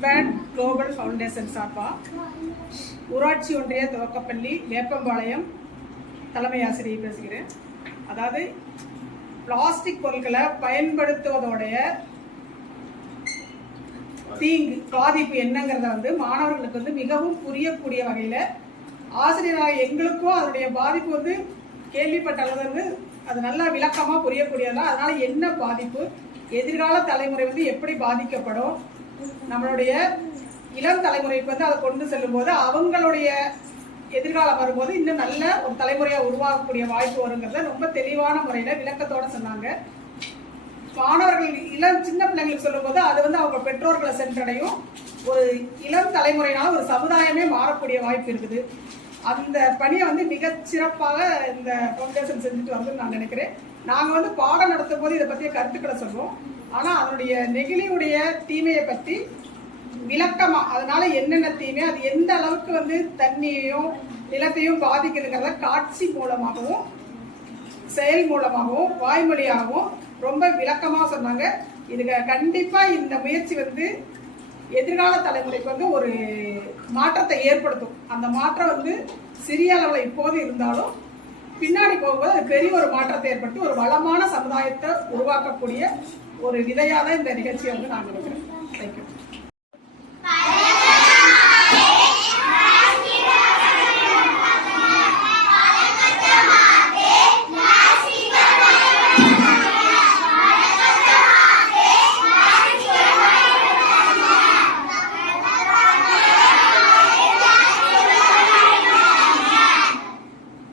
Impact global foundation சார்பா ஊராட்சி ஒன்றிய துவக்கப்பள்ளி வேப்பம்பாளையம் தலைமை ஆசிரியை பேசுகிறேன். அதாவது பிளாஸ்டிக் பொருட்களை பயன்படுத்துவதோடைய தீங்கு பாதிப்பு என்னங்கிறத மாணவர்களுக்கு மிகவும் புரியக்கூடிய வகையில் ஆசிரியராக எங்களுக்கும் அதனுடைய பாதிப்பு கேள்விப்பட்ட அளவு அது நல்லா விளக்கமாக புரியக்கூடியதா. அதனால என்ன பாதிப்பு, எதிர்கால தலைமுறை எப்படி பாதிக்கப்படும், நம்மளுடைய இளம் தலைமுறைக்கு அதை கொண்டு செல்லும் போது அவங்களுடைய எதிர்காலம் வரும்போது இன்னும் நல்ல ஒரு தலைமுறையாக உருவாகக்கூடிய வாய்ப்பு வருங்கிறத ரொம்ப தெளிவான முறையில் விளக்கத்தோட சொன்னாங்க. மாணவர்கள் சின்ன பிள்ளைங்களுக்கு சொல்லும் போது அது அவங்க பெற்றோர்களை சென்றடையும். ஒரு இளம் தலைமுறையினால ஒரு சமுதாயமே மாறக்கூடிய வாய்ப்பு இருக்குது. அந்த பணியை மிகச் சிறப்பாக இந்த ஃபவுண்டேஷன் செஞ்சுட்டு வந்து நான் நினைக்கிறேன். நாங்கள் பாடம் நடத்தும் போது இதை பற்றிய கருத்துக்களை சொல்லுவோம். ஆனால் அதனுடைய நெகிழியுடைய தீமையை பற்றி விளக்கமா, அதனால என்னென்ன தீமை, அது எந்த அளவுக்கு தண்ணியையும் நிலத்தையும் பாதிக்குதுங்கிறத காட்சி மூலமாகவும் செயல் மூலமாகவும் வாய்மொழியாகவும் ரொம்ப விளக்கமாக சொன்னாங்க. இதுக்கு கண்டிப்பா இந்த முயற்சி எதிர்கால தலைமுறைக்கு ஒரு மாற்றத்தை ஏற்படுத்தும். அந்த மாற்றம் சிறிய அளவில் இப்போது இருந்தாலும் பின்னாடி போகும்போது அது பெரிய ஒரு மாற்றத்தை ஏற்படுத்தி ஒரு வளமான சமுதாயத்தை உருவாக்கக்கூடிய ஒரு விதையாக தான் இந்த நிகழ்ச்சியை நான் நினைக்கிறேன். தேங்க்யூ.